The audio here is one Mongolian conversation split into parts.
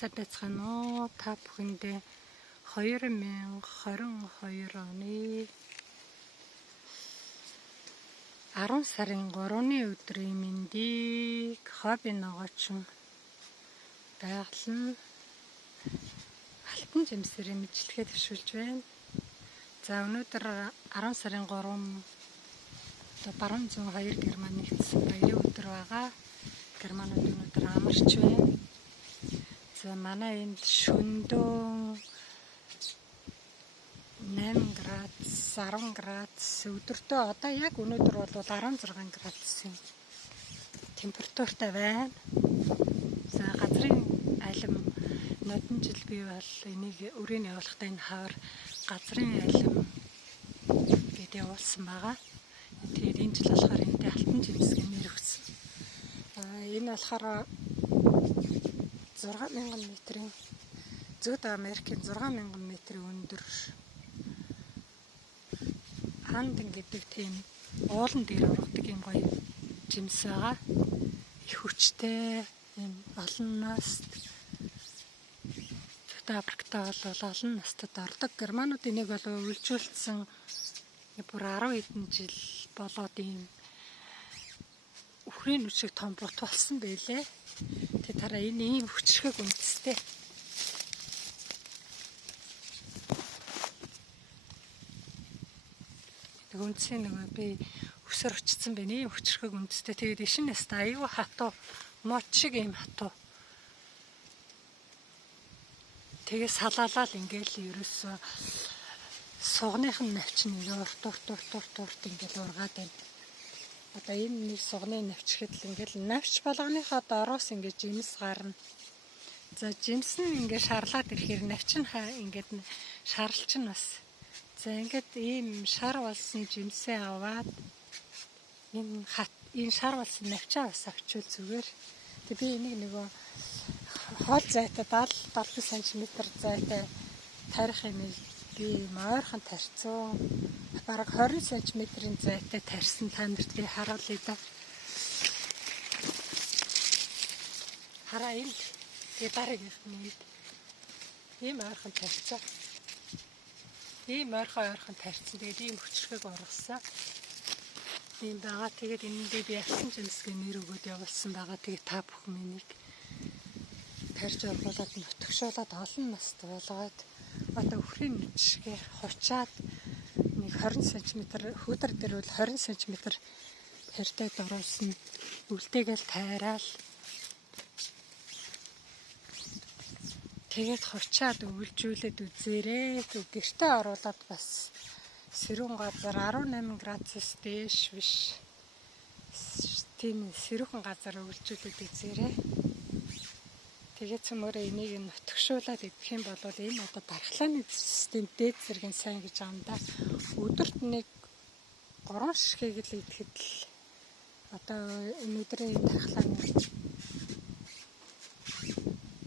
Сайн байцгаана уу? Та бүхэндээ 2022 оны 10 сарын 3-ны өдрийн мэндийг хобби ногоочин байгаль нь алтан жимсээр мэдлэгээ төвшүүлж байна. За өнөөдөр 10 сарын 3 баруун зүүн 2 Герман нэгдсэн баярын өдөр байгаа. Германууд өнөөдөр амарч байна. За манай энд шөндөө 8 градус, 10 градус өдөртөө одоо яг өнөөдөр бол 16 градусын температуртай байна. За газрын алим нодон жил би бол энийг өрөөнд явуулахдаа энэ хавар газрын алим гэдээ явуулсан байгаа. Тэгээд энэ жил болохоор энд алтан жимс гэх нэр өгсөн. Энэ болохоор 6000 метрийн Зүүн Америкийн 6000 метрийн өндөр хандин гэдэг тийм уулан дээр ургадаг юм гоё жимс байгаа. Их хүчтэй юм олон наст Зүүн Африкта бол олон настад ордог. Германууд энийг бол үйлчүүлсэн бүр 10 хэдэн жил болоод ийм үхрийн нүчиг том бут болсон байлээ. Тэ тараа энэ ийм хүчрхэг үндэстэй. Тэг үндсийн нөгөө би өсөр очсон байна. Ийм хүчрхэг үндэстэй. Тэгээд ишинээс та аюу хатуу мод шиг ийм хатуу. Тэгээ салаалал ингээл ерөөсөө сугных нь навчин нэг урт ингээл ургаад байна. Одоо энэ нэг сугны навчхэд л ингээл навч болгоныхоо дороос ингээд жимс гарна. За жимс нь ингээд шарлаад ирэхээр навч нь ингээд шарлч нь бас. За ингээд ийм шар болсон жимсээ аваад энэ шар болсон навчаа бас авчвал зүгээр. Тэг би энийг нөгөө хоол зайтай 70 см зайтай тарих юм би мойрхон тарьцсан. Бараг 20 см-ийн зайтай тарьсан та нарт би харуулъя да. Хараа энэ дарыг нэг ийм ойрхон тарьцсан. Ийм ойрхон тарьцсан. Тэгээд ийм хүчрхэг ургасан. Ийм байгаа. Тэгээд энэндээ би алтан жимс гэх нэр өгөөд явуулсан байгаа. Тэгээд та бүхэн энийг тарьж ургуулад нутгшуулаад олон наст болгоод одоо үхрийн нүчгээ хучаад нэг 20 см хүүдэр дээр бол 20 см тарьтай дороос нь үлдээгээл тайраал тэгээд хучаад өвлжүүлээд үзээрэй. Гэртээ оруулаад бас сэрүүн газар 18 градус дээш биш тийм сэрүүхэн газар өвлжүүлээд үзээрэй. Тэгээд цөмөрөө энийг нутгшуулаад идэх юм бол энэ одоо дархлааны систем дээд зэрэг сайн гэж байгаа юм да. Өдөрт нэг 3 ширхэг л идэхэд л одоо энэ өдрийн дархлааны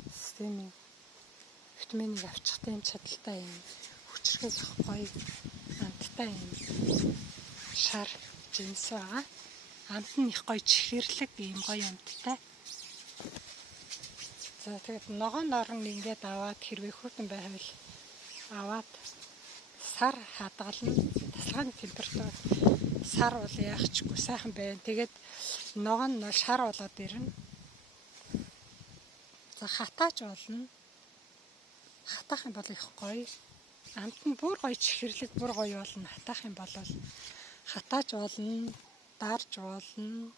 системийн витаминыг авчих тийм чадaltaй юм. Хүчрхэг гоё амттай юм. Шар жимс байгаа. Амт нь их гоё чихэрлэг ийм гоё амттай. За тэгээд ногоон орон ингээд аваад хэрвээ хөтөн байвал аваад сар хадгална. Тасалгааны температур сар бол яахчгүй сайхан байна. Тэгээд ногоон нь шар болоод ирнэ. За хатаач болно. Хатаах юм бол их гоё. Амт нь бүр гоё чихэрлэг бүр гоё болно. Хатаах юм бол хатаач болно. Дарж болно.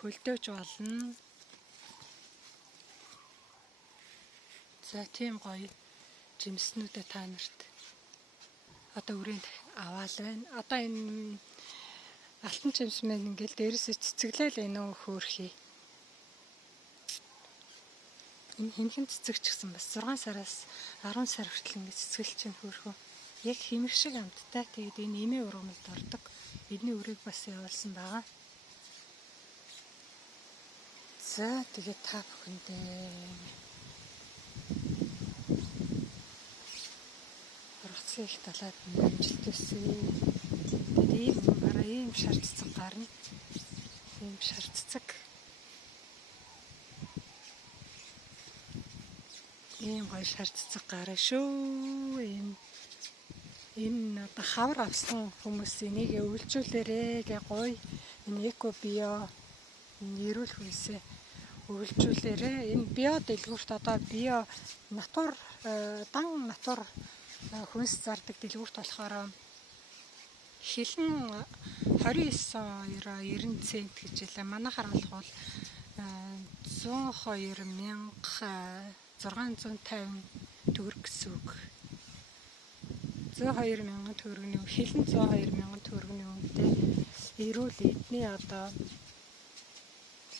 Хөлдөөж болно. За тийм гоё жимснүүдээ та нарт одоо өрөөнд аваал байна. Одоо энэ алтан жимс мэн ингээл дээрээсээ цэцэглээл энэ хөөрхий. Энэ хинхэн цэцэгч гэсэн бас 6 сараас 10 сар хүртэл ингээд цэцгэлж чинь хөөрхөө. Яг химэг шиг амттай. Тэгээд энэ эмээ ургамалд ордог. Эдний өрийг бас явуулсан байгаа. За тэгээд та бүхэндээ ургацгийн их талаад амжилт хүсье. Тэгээд ийм шар цэцэг гарна. Ийм шар цэцэг Ийм гоё шар цэцэг гараа шүү. Энэ одоо хавар авсан хүмүүс энийг өвлжүүлээрээ гэ гоё. Энэ эко био нэрүүл хүнсээ өвлжүүлээрээ. Энэ био дэлгүүрт одоо био натур дан натур хүнс зардаг дэлгүүрт болохоор хилэн 29.90 цент гэж хэлээ. Манайхаар бол 102,650 төгрөг гэсэн үг. 102,000 төгрөгийн хилэн 102,000 төгрөгийн үнэтэй эрүүл эдний одоо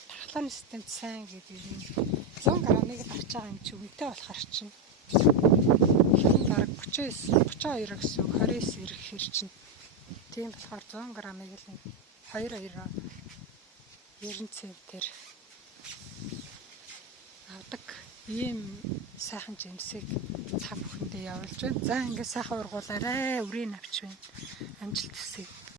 тархлааны системд сайн гэдэг юм. 100 граммыг авч байгаа юм чи үнэтэй болохоор чинь хилэн бараг 32 гэсэн үг 29 ирэх хэр чинь. Тийм болохоор 100 граммыг л 2,90 центээр авдаг. Ийм сайхан жимсийг цаг бүхэндээ явуулж байна. За ингээд сайхан ургуулаарай. Үрийг авч байна. Амжилт хүсье.